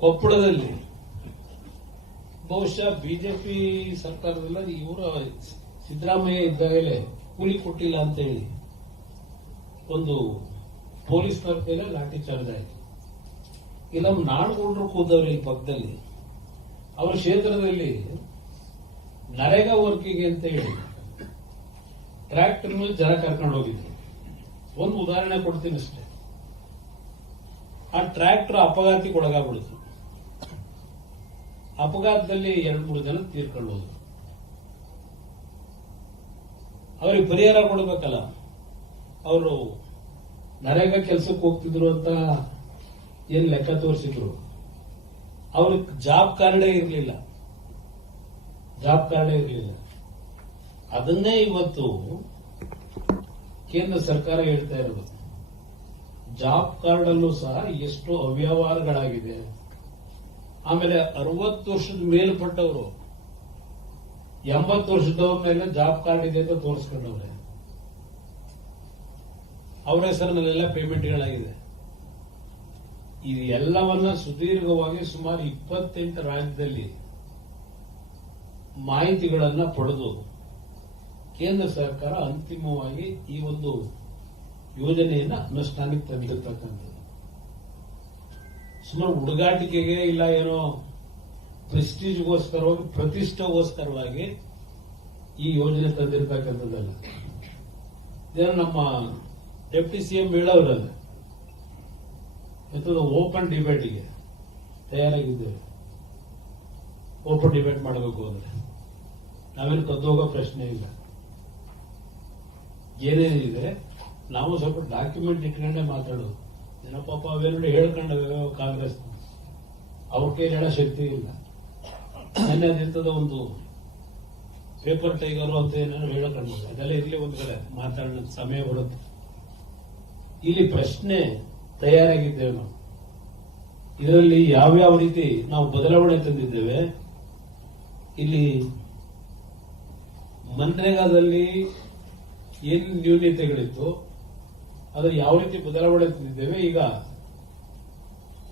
ಕೊಪ್ಪಳದಲ್ಲಿ. ಬಹುಶಃ ಬಿಜೆಪಿ ಸರ್ಕಾರದಲ್ಲ ಇವರು ಸಿದ್ದರಾಮಯ್ಯ ಇದ್ದಾಗಲೇ ಕೂಲಿ ಕೊಟ್ಟಿಲ್ಲ ಅಂತ ಹೇಳಿ ಒಂದು ಪೊಲೀಸ್ ಕೈಲೇ ಲಾಠಿ ಚಾರ್ಜ್ ಆಯ್ತು ಇಲ್ಲ ನಾಡುಗೌಡರು ಕೂದವ್ರು ಇಲ್ಲಿ ಪಕ್ಕದಲ್ಲಿ. ಅವರ ಕ್ಷೇತ್ರದಲ್ಲಿ ನರೇಗಾ ವರ್ಕಿಗೆ ಅಂತ ಹೇಳಿ ಟ್ರ್ಯಾಕ್ಟರ್ ಮೇಲೆ ಜನ ಕರ್ಕೊಂಡು ಹೋಗಿದ್ರು. ಒಂದು ಉದಾಹರಣೆ ಕೊಡ್ತೀನಿ ಅಷ್ಟೇ. ಆ ಟ್ರ್ಯಾಕ್ಟರ್ ಅಪಘಾತಕ್ಕೆ ಒಳಗಾಗ್ಬಿಡ್ತು. ಅಪಘಾತದಲ್ಲಿ ಎರಡು ಮೂರು ಜನ ತೀರ್ಕೊಂಡು ಅವರಿಗೆ ಪರಿಹಾರ ಕೊಡಬೇಕಲ್ಲ. ಅವರು ನರೇಗಾ ಕೆಲಸಕ್ಕೆ ಹೋಗ್ತಿದ್ರು ಅಂತ ಏನ್ ಲೆಕ್ಕ ತೋರಿಸಿದ್ರು. ಅವ್ರಿಗೆ ಜಾಬ್ ಕಾರ್ಡೇ ಇರಲಿಲ್ಲ. ಜಾಬ್ ಕಾರ್ಡೇ ಇರಲಿಲ್ಲ. ಅದನ್ನೇ ಇವತ್ತು ಕೇಂದ್ರ ಸರ್ಕಾರ ಹೇಳ್ತಾ ಇರೋದು. ಜಾಬ್ ಕಾರ್ಡ್ ಅಲ್ಲೂ ಸಹ ಎಷ್ಟು ಅವ್ಯವಹಾರಗಳಾಗಿದೆ. ಆಮೇಲೆ ಅರವತ್ತು ವರ್ಷದ ಮೇಲ್ಪಟ್ಟವರು, ಎಂಬತ್ತು ವರ್ಷದವ್ರ ಮೇಲೆ ಜಾಬ್ ಕಾರ್ಡ್ ಇದೆ ಅಂತ ತೋರಿಸ್ಕೊಂಡವ್ರೆ. ಅವರ ಹೆಸರಿನಲ್ಲೆಲ್ಲ ಪೇಮೆಂಟ್ಗಳಾಗಿದೆ. ಇದು ಎಲ್ಲವನ್ನ ಸುದೀರ್ಘವಾಗಿ ಸುಮಾರು ಇಪ್ಪತ್ತೆಂಟು ರಾಜ್ಯದಲ್ಲಿ ಮಾಹಿತಿಗಳನ್ನ ಪಡೆದು ಕೇಂದ್ರ ಸರ್ಕಾರ ಅಂತಿಮವಾಗಿ ಈ ಒಂದು ಯೋಜನೆಯನ್ನ ಅನುಷ್ಠಾನಕ್ಕೆ ತಂದಿರತಕ್ಕಂಥದ್ದು. ಸುಮಾರು ಹುಡುಗಾಟಿಕೆಗೆ ಇಲ್ಲ, ಏನೋ ಪ್ರೆಸ್ಟೀಜ್ಗೋಸ್ಕರವಾಗಿ ಪ್ರತಿಷ್ಠೆಗೋಸ್ಕರವಾಗಿ ಈ ಯೋಜನೆ ತಂದಿರತಕ್ಕಂಥದ್ದಲ್ಲ. ಇದೇನು ನಮ್ಮ ಡೆಪ್ಟಿ ಸಿಎಂ ಹೇಳೋರಲ್ಲ ಎಂಥದ್ದು ಓಪನ್ ಡಿಬೇಟ್ಗೆ ತಯಾರಾಗಿದ್ದೇವೆ ಓಪನ್ ಡಿಬೇಟ್ ಮಾಡಬೇಕು ಅಂದ್ರೆ ನಾವೇನು ಕದ್ದೋಗೋ ಪ್ರಶ್ನೆ ಇಲ್ಲ. ಏನೇನಿದೆ, ನಾವು ಸ್ವಲ್ಪ ಡಾಕ್ಯುಮೆಂಟ್ ಇಟ್ಕೊಂಡೇ ಮಾತಾಡೋದು. ಏನೋ ಪಾಪ ಅವೆರಡು ಹೇಳ್ಕೊಂಡವೆ ಕಾಂಗ್ರೆಸ್. ಅವ್ರ ಕೈಲಿ ಶಕ್ತಿ ಇಲ್ಲ. ನೆನ್ನೆ ಒಂದು ಪೇಪರ್ ಟೈಗರು ಅಂತ ಏನಾದ್ರು ಹೇಳ್ಕೊಂಡು ಅದೆಲ್ಲ ಇರಲಿ ಒಂದ್ ಕಡೆ. ಮಾತಾಡೋಣ ಸಮಯ ಬರುತ್ತೆ. ಇಲ್ಲಿ ಪ್ರಶ್ನೆ ತಯಾರಾಗಿದ್ದೇವೆ ನಾವು. ಇದರಲ್ಲಿ ಯಾವ್ಯಾವ ರೀತಿ ನಾವು ಬದಲಾವಣೆ ತಂದಿದ್ದೇವೆ? ಇಲ್ಲಿ ಮನ್ರೇಗಾದಲ್ಲಿ ಏನ್ ನ್ಯೂನ್ಯತೆಗಳಿತ್ತು ಅದ್ರ ಯಾವ ರೀತಿ ಬದಲಾವಣೆ ತಂದಿದ್ದೇವೆ, ಈಗ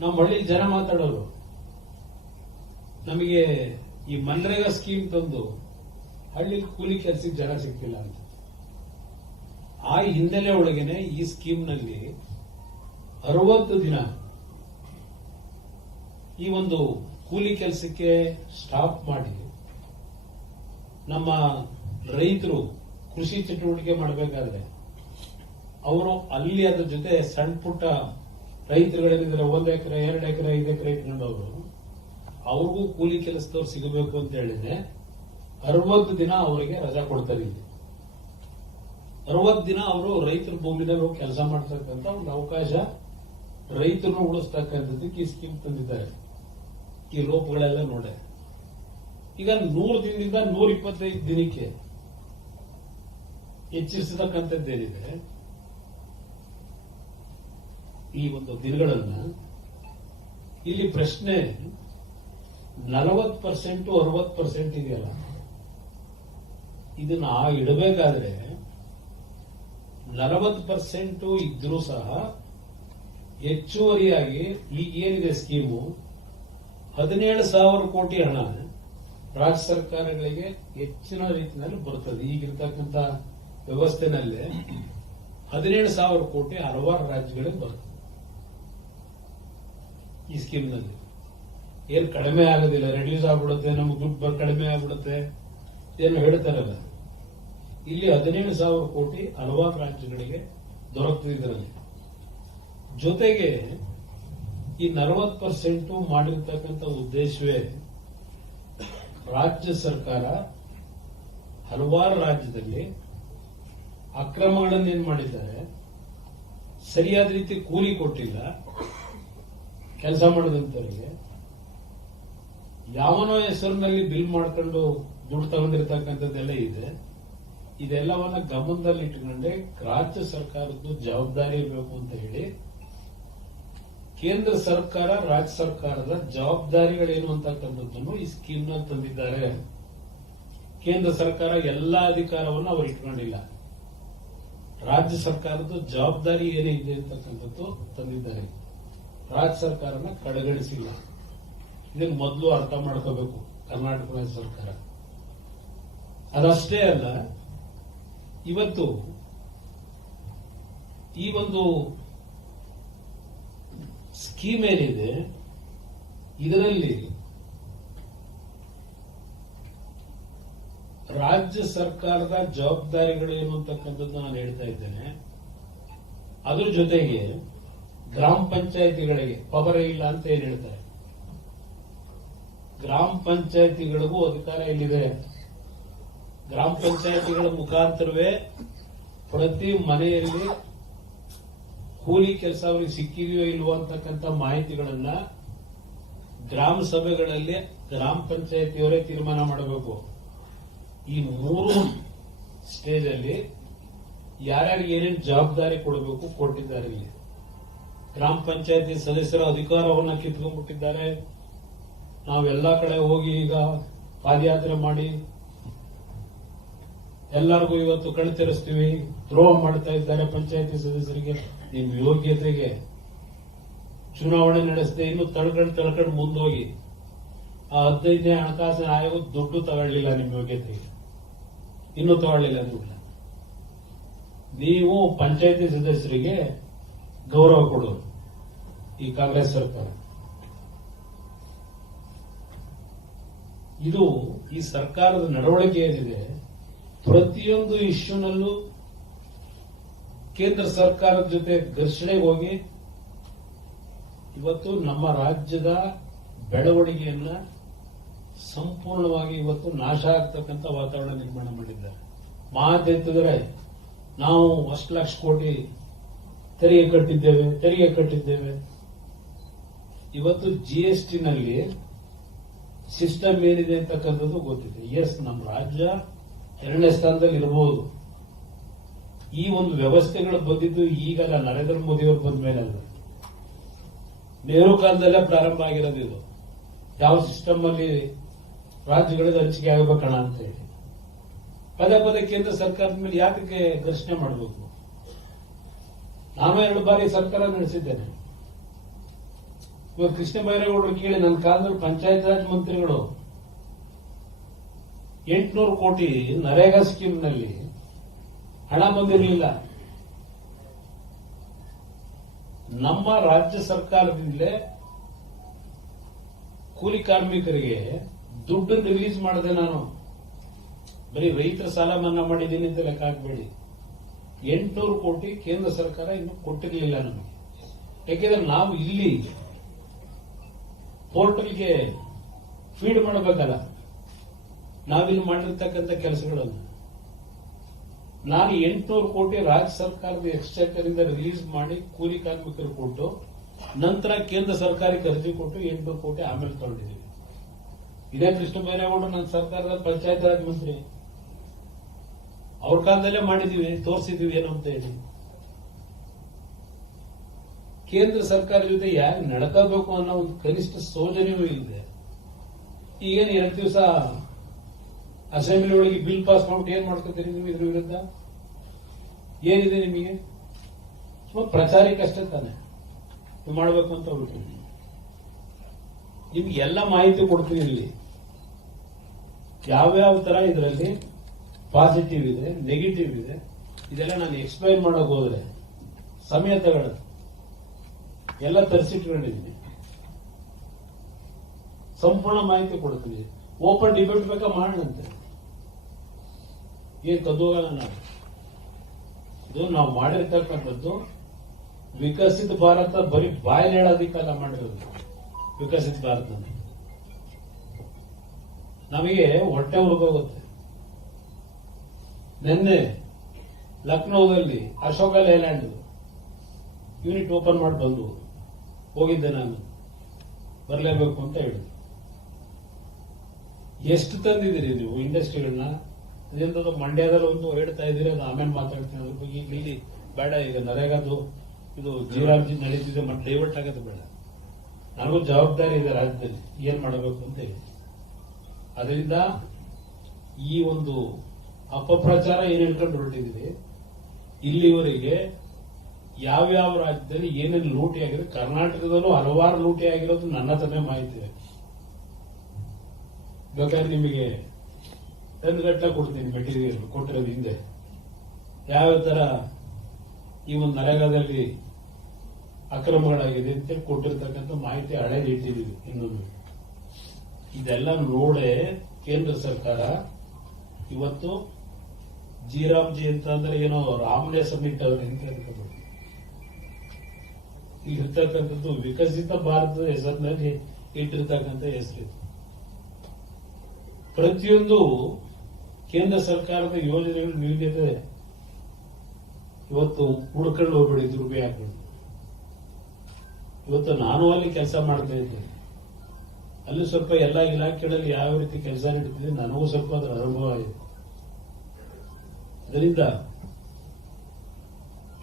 ನಮ್ಮ ಹಳ್ಳಿ ಜನ ಮಾತಾಡೋರು, ನಮಗೆ ಈ ಮನ್ರೇಗಾ ಸ್ಕೀಮ್ ತಂದು ಹಳ್ಳಿ ಕೂಲಿ ಕೆಲಸಕ್ಕೆ ಜನ ಸಿಕ್ತಿಲ್ಲ ಅಂತ. ಆ ಹಿನ್ನೆಲೆ ಒಳಗೇನೆ ಈ ಸ್ಕೀಮ್ನಲ್ಲಿ ಅರವತ್ತು ದಿನ ಈ ಒಂದು ಕೂಲಿ ಕೆಲಸಕ್ಕೆ ಸ್ಟಾಪ್ ಮಾಡಿ ನಮ್ಮ ರೈತರು ಕೃಷಿ ಚಟುವಟಿಕೆ ಮಾಡಬೇಕಾದ್ರೆ ಅವರು ಅಲ್ಲಿ ಅದ್ರ ಜೊತೆ ಸಣ್ಣ ಪುಟ್ಟ ರೈತರುಗಳೇನಿದ್ರೆ ಒಂದ್ ಎಕರೆ, ಎರಡು ಎಕರೆ, ಐದು ಎಕರೆ ಇಟ್ಕೊಂಡವರು. ಅವ್ರಿಗೂ ಕೂಲಿ ಕೆಲಸದವ್ರು ಸಿಗಬೇಕು ಅಂತ ಹೇಳಿದ್ರೆ ಅರವತ್ತು ದಿನ ಅವರಿಗೆ ರಜಾ ಕೊಡ್ತಾರೆ ಇಲ್ಲಿ. ಅರವತ್ತು ದಿನ ಅವರು ರೈತರ ಭೂಮಿನಲ್ಲಿ ಕೆಲಸ ಮಾಡ್ತಕ್ಕಂಥ ಒಂದು ಅವಕಾಶ ರೈತರನ್ನು ಉಳಿಸ್ತಕ್ಕಂಥದ್ದಕ್ಕೆ ಈ ಸ್ಕೀಮ್ ತಂದಿದ್ದಾರೆ. ಈ ಲೋಪಗಳೆಲ್ಲ ನೋಡೆ. ಈಗ ನೂರು ದಿನದಿಂದ ನೂರ ಇಪ್ಪತ್ತೈದು ದಿನಕ್ಕೆ ಹೆಚ್ಚಿಸತಕ್ಕಂಥದ್ದೇನಿದೆ ಈ ಒಂದು ದಿನಗಳನ್ನ ಇಲ್ಲಿ ಪ್ರಶ್ನೆ ನಲವತ್ತು ಪರ್ಸೆಂಟ್ ಅರವತ್ತು ಪರ್ಸೆಂಟ್ ಇದೆಯಲ್ಲ? ಇದನ್ನ ಇಡಬೇಕಾದ್ರೆ ನಲವತ್ತು ಪರ್ಸೆಂಟ್ ಇದ್ರೂ ಸಹ ಹೆಚ್ಚುವರಿಯಾಗಿ ಈಗ ಏನಿದೆ ಸ್ಕೀಮು? ಹದಿನೇಳು ಸಾವಿರ ಕೋಟಿ ಹಣ ರಾಜ್ಯ ಸರ್ಕಾರಗಳಿಗೆ ಹೆಚ್ಚಿನ ರೀತಿಯಲ್ಲಿ ಬರುತ್ತದೆ ಈಗಿರ್ತಕ್ಕಂಥ ವ್ಯವಸ್ಥೆನಲ್ಲೇ ಹದಿನೇಳು ಸಾವಿರ ಕೋಟಿ ಹಲವಾರು ರಾಜ್ಯಗಳಿಗೆ ಬರ್ತದೆ. ಈ ಸ್ಕೀಮ್ನಲ್ಲಿ. ಏನು ಕಡಿಮೆ ಆಗೋದಿಲ್ಲ ರೆಡ್ಯೂಸ್ ಆಗ್ಬಿಡುತ್ತೆ, ನಮ್ಗೆ ದುಡ್ಡು ಬರ್, ಕಡಿಮೆ ಆಗ್ಬಿಡುತ್ತೆ, ಏನು ಹೇಳ್ತಾರಲ್ಲ ಇಲ್ಲಿ ಹದಿನೇಳು ಸಾವಿರ ಕೋಟಿ ಹಲವಾರು ರಾಜ್ಯಗಳಿಗೆ ದೊರಕ್ತಿದ್ರಲ್ಲಿ ಜೊತೆಗೆ ಈ ನಲವತ್ತು ಪರ್ಸೆಂಟು ಮಾಡಿರ್ತಕ್ಕಂಥ ಉದ್ದೇಶವೇ ರಾಜ್ಯ ಸರ್ಕಾರ ಹಲವಾರು ರಾಜ್ಯದಲ್ಲಿ ಅಕ್ರಮಗಳನ್ನೇನ್ ಮಾಡಿದ್ದಾರೆ, ಸರಿಯಾದ ರೀತಿ ಕೂಲಿ ಕೊಟ್ಟಿಲ್ಲ ಕೆಲಸ ಮಾಡಿದಂಥವ್ರಿಗೆ ಯಾವನೋ ಹೆಸರಿನಲ್ಲಿ ಬಿಲ್ ಮಾಡ್ಕೊಂಡು ದುಡ್ಡು ತಗೊಂಡಿರ್ತಕ್ಕಂಥದ್ದೆಲ್ಲ ಇದೆ. ಇದೆಲ್ಲವನ್ನ ಗಮನದಲ್ಲಿ ಇಟ್ಕೊಂಡೆ ರಾಜ್ಯ ಸರ್ಕಾರದ್ದು ಜವಾಬ್ದಾರಿ ಇರಬೇಕು ಅಂತ ಹೇಳಿ ಕೇಂದ್ರ ಸರ್ಕಾರ, ರಾಜ್ಯ ಸರ್ಕಾರದ ಜವಾಬ್ದಾರಿಗಳೇನು ಅಂತಕ್ಕಂಥದ್ದನ್ನು ಈ ಸ್ಕೀಮ್ನಲ್ಲಿ ತಂದಿದ್ದಾರೆ. ಕೇಂದ್ರ ಸರ್ಕಾರ ಎಲ್ಲಾ ಅಧಿಕಾರವನ್ನು ಅವರು ಇಟ್ಕೊಂಡಿಲ್ಲ. ರಾಜ್ಯ ಸರ್ಕಾರದ ಜವಾಬ್ದಾರಿ ಏನೇ ಇದೆ ಅಂತಕ್ಕಂಥದ್ದು ತಂದಿದ್ದಾರೆ. ರಾಜ್ಯ ಸರ್ಕಾರನ ಕಡೆಗಣಿಸಿಲ್ಲ. ಇದನ್ನು ಮೊದಲು ಅರ್ಥ ಮಾಡ್ಕೋಬೇಕು ಕರ್ನಾಟಕ ರಾಜ್ಯ ಸರ್ಕಾರ. ಅದಷ್ಟೇ ಅಲ್ಲ, ಇವತ್ತು ಈ ಒಂದು ಸ್ಕೀಮ್ ಏನಿದೆ, ಇದರಲ್ಲಿ ರಾಜ್ಯ ಸರ್ಕಾರದ ಜವಾಬ್ದಾರಿಗಳು ಏನು ಅಂತಕ್ಕಂಥದ್ದು ನಾನು ಹೇಳ್ತಾ ಇದ್ದೇನೆ. ಅದ್ರ ಜೊತೆಗೆ ಗ್ರಾಮ ಪಂಚಾಯತಿಗಳಿಗೆ ಪವರೇ ಇಲ್ಲ ಅಂತ ಏನ್ ಹೇಳ್ತಾರೆ? ಗ್ರಾಮ ಪಂಚಾಯಿತಿಗಳಿಗೂ ಅಧಿಕಾರ ಎಲ್ಲಿದೆ? ಗ್ರಾಮ ಪಂಚಾಯತಿಗಳ ಮುಖಾಂತರವೇ ಪ್ರತಿ ಮನೆಯಲ್ಲಿ ಕೂಲಿ ಕೆಲಸ ಅವರಿಗೆ ಸಿಕ್ಕಿದೆಯೋ ಇಲ್ವೋ ಅಂತಕ್ಕಂಥ ಮಾಹಿತಿಗಳನ್ನ ಗ್ರಾಮ ಸಭೆಗಳಲ್ಲಿ ಗ್ರಾಮ ಪಂಚಾಯತಿಯವರೇ ತೀರ್ಮಾನ ಮಾಡಬೇಕು. ಈ ಮೂರು ಸ್ಟೇಜ್ ಅಲ್ಲಿ ಯಾರ್ಯಾರಿಗೆ ಏನೇನು ಜವಾಬ್ದಾರಿ ಕೊಡಬೇಕು ಕೊಟ್ಟಿದ್ದಾರೆ ಇಲ್ಲಿ? ಗ್ರಾಮ ಪಂಚಾಯತಿ ಸದಸ್ಯರ ಅಧಿಕಾರವನ್ನು ಕಿತ್ಕೊಂಡ್ಬಿಟ್ಟಿದ್ದಾರೆ ನಾವೆಲ್ಲ ಕಡೆ ಹೋಗಿ ಈಗ ಪಾದಯಾತ್ರೆ ಮಾಡಿ ಎಲ್ಲರಿಗೂ ಇವತ್ತು ಕಣ್ತೆರೆಸ್ತೀವಿ ದ್ರೋಹ ಮಾಡ್ತಾ ಇದ್ದಾರೆ ಪಂಚಾಯತಿ ಸದಸ್ಯರಿಗೆ. ನಿಮ್ಮ ಯೋಗ್ಯತೆಗೆ ಚುನಾವಣೆ ನಡೆಸದೆ ಇನ್ನು ತಳ್ಕೊಂಡು ತಳ್ಕೊಂಡು ಮುಂದೋಗಿ ಆ ಹದಿನೈದನೇ ಹಣಕಾಸಿನ ಆಯೋಗ ದುಡ್ಡು ತಗೊಳ್ಳಿಲ್ಲ ನಿಮ್ಮ ಯೋಗ್ಯತೆಗೆ. ಇನ್ನೂ ತಗೊಳ್ಳಿಲ್ಲ ದುಡ್ಡು ನೀವು ಪಂಚಾಯತಿ ಸದಸ್ಯರಿಗೆ ಗೌರವ ಕೊಡೋರು ಈ ಕಾಂಗ್ರೆಸ್ ಸರ್ಕಾರ. ಇದು ಈ ಸರ್ಕಾರದ ನಡವಳಿಕೆ ಏನಿದೆ, ಪ್ರತಿಯೊಂದು ಇಶ್ಯೂನಲ್ಲೂ ಕೇಂದ್ರ ಸರ್ಕಾರದ ಜೊತೆ ಘರ್ಷಣೆಗೆ ಹೋಗಿ, ಇವತ್ತು ನಮ್ಮ ರಾಜ್ಯದ ಬೆಳವಣಿಗೆಯನ್ನ ಸಂಪೂರ್ಣವಾಗಿ ಇವತ್ತು ನಾಶ ಆಗ್ತಕ್ಕಂಥ ವಾತಾವರಣ ನಿರ್ಮಾಣ ಮಾಡಿದ್ದಾರೆ. ಮಾತೆತ್ತಿದ್ರೆ ನಾವು ಅಷ್ಟು ಲಕ್ಷ ಕೋಟಿ ತೆರಿಗೆ ಕಟ್ಟಿದ್ದೇವೆ ತೆರಿಗೆ ಕಟ್ಟಿದ್ದೇವೆ. ಇವತ್ತು ಜಿ ಎಸ್ ಟಿನಲ್ಲಿ ಸಿಸ್ಟಮ್ ಏನಿದೆ ಅಂತಕ್ಕಂಥದ್ದು ಗೊತ್ತಿದೆ. ಎಸ್ ನಮ್ಮ ರಾಜ್ಯ ಎರಡನೇ ಸ್ಥಾನದಲ್ಲಿ ಇರಬಹುದು ಈ ಒಂದು ವ್ಯವಸ್ಥೆಗಳು ಬಂದಿದ್ದು ಈಗಲ್ಲ, ನರೇಂದ್ರ ಮೋದಿ ಅವರು ಬಂದ ಮೇಲಲ್ಲ ನೆಹರು ಕಾಲದಲ್ಲೇ ಪ್ರಾರಂಭ ಆಗಿರೋದು ಯಾವ ಸಿಸ್ಟಮ್ ಅಲ್ಲಿ ರಾಜ್ಯಗಳಿಗೆ ಹಂಚಿಕೆ ಆಗಬೇಕಣ ಅಂತ ಹೇಳಿ. ಪದೇ ಪದೇ ಕೇಂದ್ರ ಸರ್ಕಾರದ ಮೇಲೆ ಯಾಕೆ ಘರ್ಷಣೆ ಮಾಡಬೇಕು ನಾನು ಎರಡು ಬಾರಿ ಸರ್ಕಾರ ನಡೆಸಿದ್ದೇನೆ. ಇವಾಗ ಕೃಷ್ಣ ಬೈರೇಗೌಡರು ಕೇಳಿ, ನನ್ನ ಕಾಲದಲ್ಲಿ ಪಂಚಾಯತ್ ರಾಜ್ ಮಂತ್ರಿಗಳು ಎಂಟುನೂರು ಕೋಟಿ ನರೇಗಾ ಸ್ಕೀಮ್ನಲ್ಲಿ ಹಣ ಬಂದಿರಲಿಲ್ಲ. ನಮ್ಮ ರಾಜ್ಯ ಸರ್ಕಾರದಿಂದಲೇ ಕೂಲಿ ಕಾರ್ಮಿಕರಿಗೆ ದುಡ್ಡು ರಿಲೀಸ್ ಮಾಡಿದೆ ನಾನು. ಬರೀ ರೈತರ ಸಾಲ ಮನ್ನಾ ಮಾಡಿದ್ದೀನಿ ಅಂತ ಲೆಕ್ಕ ಹಾಕಬೇಡಿ. ಎಂಟುನೂರು ಕೋಟಿ ಕೇಂದ್ರ ಸರ್ಕಾರ ಇನ್ನು ಕೊಟ್ಟಿರಲಿಲ್ಲ ನಮಗೆ. ಯಾಕೆಂದ್ರೆ ನಾವು ಇಲ್ಲಿ ಪೋರ್ಟಲ್ಗೆ ಫೀಡ್ ಮಾಡಬೇಕಲ್ಲ. ನಾವಿಲ್ಲಿ ಮಾಡಿರ್ತಕ್ಕಂಥ ಕೆಲಸಗಳನ್ನು ನಾನು ಎಂಟುನೂರು ಕೋಟಿ ರಾಜ್ಯ ಸರ್ಕಾರದ ಎಕ್ಸ್ಚೇಕರ್ ಇಂದ ರಿಲೀಸ್ ಮಾಡಿ ಕೂಲಿ ಕಾರ್ಮಿಕರು ಕೊಟ್ಟು, ನಂತರ ಕೇಂದ್ರ ಸರ್ಕಾರಕ್ಕೆ ಅರ್ಜಿ ಕೊಟ್ಟು ಎಂಟುನೂರು ಕೋಟಿ ಆಮೇಲೆ ತಗೊಂಡಿದ್ದೀವಿ. ಇದೇ ಕೃಷ್ಣ ಬೈರೇಗೌಡರು ನನ್ನ ಸರ್ಕಾರದ ಪಂಚಾಯತ್ ರಾಜ್ ಮಂತ್ರಿ. ಅವ್ರ ಕಾಲದಲ್ಲೇ ಮಾಡಿದೀವಿ, ತೋರಿಸಿದೀವಿ ಏನು ಅಂತ ಹೇಳಿ. ಕೇಂದ್ರ ಸರ್ಕಾರ ಜೊತೆ ಯಾಕೆ ನಡ್ಕೋಬೇಕು ಅನ್ನೋ ಒಂದು ಕನಿಷ್ಠ ಸೋಜನೆಯೂ ಇಲ್ಲದೆ ಈಗೇನು ಎರಡು ದಿವಸ ಅಸೆಂಬ್ಲಿ ಒಳಗೆ ಬಿಲ್ ಪಾಸ್ ಮಾಡ್ಬಿಟ್ಟು ಏನ್ ಮಾಡ್ಕೊತೀರಿ ನೀವು ಇದ್ರ ವಿರುದ್ಧ? ಏನಿದೆ ನಿಮಗೆ? ತುಂಬಾ ಪ್ರಚಾರಕ್ಕೆ ಅಷ್ಟೇ ತಾನೆ. ನೀವು ಮಾಡಬೇಕು ಅಂತ ಹೋಗ್ಬಿಟ್ಟು. ನಿಮ್ಗೆ ಎಲ್ಲ ಮಾಹಿತಿ ಕೊಡ್ತೀನಿ ಇಲ್ಲಿ. ಯಾವ್ಯಾವ ತರ ಇದರಲ್ಲಿ ಪಾಸಿಟಿವ್ ಇದೆ ನೆಗೆಟಿವ್ ಇದೆ, ಇದೆಲ್ಲ ನಾನು ಎಕ್ಸ್ಪ್ಲೈನ್ ಮಾಡೋಕ್ ಹೋದ್ರೆ ಸಮಯ ತಗೊಳ್ಳೋದು. ಎಲ್ಲ ತರಿಸಿಟ್ಕೊಂಡಿದ್ದೀನಿ. ಸಂಪೂರ್ಣ ಮಾಹಿತಿ ಕೊಡ್ತೀನಿ ಓಪನ್ ಡಿಬೇಟ್ ಬೇಕಾ ಮಾಡಂತೆ ಏನ್ ಕದ್ದೋಗಲ್ಲ ನಾನು ಇದು ನಾವು ಮಾಡಿರ್ತಕ್ಕಂಥದ್ದು ವಿಕಸಿತ ಭಾರತ, ಬರೀ ಬಾಯಲ್ಲಿ ಹೇಳೋದಿಕ್ಕಲ್ಲ ಮಾಡಿರೋದು. ವಿಕಸಿತ ಭಾರತ ನಮಗೆ ಹೊಟ್ಟೆ ಉರ್ಗೋಗುತ್ತೆ. ನಿನ್ನೆ ಲಕ್ನೋದಲ್ಲಿ ಅಶೋಕ ಲೇಲ್ಯಾಂಡ್ ಯೂನಿಟ್ ಓಪನ್ ಮಾಡಿ ಬಂದು ಹೋಗಿದ್ದೆ ನಾನು. ಬರಲೇಬೇಕು ಅಂತ ಹೇಳಿದೆ ಎಷ್ಟು ತಂದಿದ್ದೀರಿ ನೀವು ಇಂಡಸ್ಟ್ರಿಗಳನ್ನ? ಅದು ಮಂಡ್ಯದಲ್ಲಿ ಒಂದು ಹೇಳ್ತಾ ಇದ್ದೀರಿ? ಅದು ಆಮೇಲೆ ಮಾತಾಡ್ತೀನಿ. ಅದ್ರ ಬಗ್ಗೆ ಇಲ್ಲಿ ಬೇಡ. ಈಗ ನರೇಗಾದು ಇದು ಜೀವರಾಜಿ ನಡೀತಿದೆ, ಮತ್ತೆ ಡೈವರ್ಟ್ ಆಗೋದು ಬೇಡ. ನನಗೂ ಜವಾಬ್ದಾರಿ ಇದೆ ರಾಜ್ಯದಲ್ಲಿ. ಏನು ಮಾಡಬೇಕು ಅಂತ ಹೇಳಿ. ಅದರಿಂದ ಈ ಒಂದು ಅಪಪ್ರಚಾರ ಏನು ಹೇಳ್ಕೊಂಡು ಹೊರಟಿದ್ದೀನಿ ಇಲ್ಲಿವರೆಗೆ ಯಾವ್ಯಾವ ರಾಜ್ಯದಲ್ಲಿ ಏನೇನು ಲೂಟಿ ಆಗಿದೆ ಕರ್ನಾಟಕದಲ್ಲೂ ಹಲವಾರು ಲೂಟಿ ಆಗಿರೋದು ನನ್ನ ಹತ್ರನೇ ಮಾಹಿತಿ ಇದೆ. ಬೇಕಾದ್ರೆ ನಿಮಗೆ ಒಂದು ಗಟ್ಟಲೆ ಕೊಡ್ತೀನಿ ಮೆಟೀರಿಯಲ್ ಕೊಟ್ಟಿರೋದು ಹಿಂದೆ. ಯಾವ ತರ ಈ ಒಂದು ನರೇಗಾದಲ್ಲಿ ಅಕ್ರಮಗಳಾಗಿದೆ ಅಂತ ಕೊಟ್ಟಿರ್ತಕ್ಕಂಥ ಮಾಹಿತಿ ಹಳೇದು ಇಟ್ಟಿದ್ದೀವಿ ಇನ್ನೊಂದು. ಇದೆಲ್ಲ ನೋಡೇ ಕೇಂದ್ರ ಸರ್ಕಾರ ಇವತ್ತು ಜಿ ಅಂತ ಅಂದ್ರೆ ಏನೋ ರಾಮನೇ ಅವ್ರು ಅಂತ ಹೇಳ್ಕೊಂಡು ಇಲ್ಲಿರ್ತಕ್ಕಂಥದ್ದು ವಿಕಸಿತ ಭಾರತದ ಹೆಸರಿನಲ್ಲಿ ಇಟ್ಟಿರ್ತಕ್ಕಂಥ ಹೆಸರು ಪ್ರತಿಯೊಂದು ಕೇಂದ್ರ ಸರ್ಕಾರದ ಯೋಜನೆಗಳು ನೀಡಿದ್ರೆ ಇವತ್ತು ಹುಡ್ಕೊಂಡು ಹೋಗ್ಬೇಡಿ, ದುರ್ಬಿ ಹಾಕೊಂಡು ಇವತ್ತು ನಾನು ಅಲ್ಲಿ ಕೆಲಸ ಮಾಡ್ತಾ ಇದ್ದೇನೆ ಅಲ್ಲಿ ಸ್ವಲ್ಪ ಎಲ್ಲ ಇಲಾಖೆಗಳಲ್ಲಿ ಯಾವ ರೀತಿ ಕೆಲಸ ನಡೀತಿದೆ, ನನಗೂ ಸ್ವಲ್ಪ ಅದರ ಅನುಭವ ಇದೆ. ಅದರಿಂದ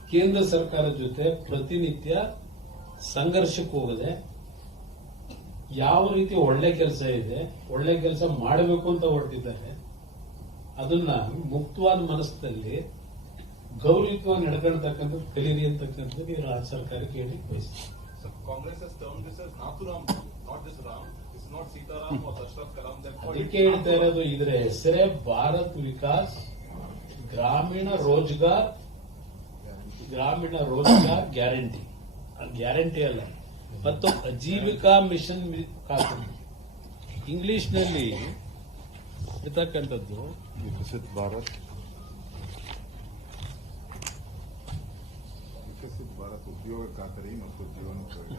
ಕೇಂದ್ರ ಸರ್ಕಾರದ ಜೊತೆ ಪ್ರತಿನಿತ್ಯ ಸಂಘರ್ಷಕ್ಕೆ ಹೋಗದೆ ಯಾವ ರೀತಿ ಒಳ್ಳೆ ಕೆಲಸ ಇದೆ ಒಳ್ಳೆ ಕೆಲಸ ಮಾಡಬೇಕು ಅಂತ ಹೊರಟಿದ್ದಾರೆ ಅದನ್ನ ಮುಕ್ತವಾದ ಮನಸ್ಸಿನಲ್ಲಿ ಗೌರವಿತವಾಗಿ ನಡ್ಕೊಳ್ತಕ್ಕಂಥದ್ದು ಕಲೀರಿ ಅಂತಕ್ಕಂಥದ್ದು ಈ ರಾಜ್ಯ ಸರ್ಕಾರ ಕೇಳಿ ಬಯಸ್ತೀವಿ ಅದಕ್ಕೆ ಹೇಳ್ತಾ ಇರೋದು ಇದರ ಹೆಸರೇ ಭಾರತ್ ವಿಕಾಸ್ ಗ್ರಾಮೀಣ ರೋಜ್ಗಾರ್ ಗ್ರಾಮೀಣ ರೋಜ್ಗಾರ್ ಗ್ಯಾರಂಟಿ. ಗ್ಯಾರಂಟಿ ಅಲ್ಲ. ಮತ್ತು ಅಜೀವಿಕಾ ಮಿಷನ್ ಇಂಗ್ಲಿಷ್ನಲ್ಲಿ ಇರ್ತಕ್ಕಂಥದ್ದು ವಿಕಸಿತ ಭಾರತ್. ವಿಕಸಿತ ಭಾರತ್ ಉದ್ಯೋಗ ಖಾತರಿ ಮತ್ತು ಜೀವನೋಪಾಯ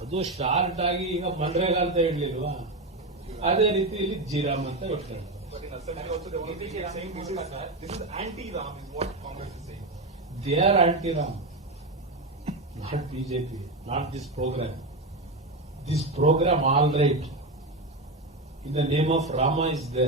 ಅದು ಶಾರ್ಟ್ ಆಗಿ ಈಗ ಮನ್ರೇಗಾ ಅಂತ ಹೇಳಲಿಲ್ವಾ ಅದೇ ರೀತಿ ಇಲ್ಲಿ ಜೀರಾಮ್ ಅಂತ ಇಟ್ಕೊಂಡು They are anti-Ram. Not BJP, not this program. This program all right. In the name of Rama is there.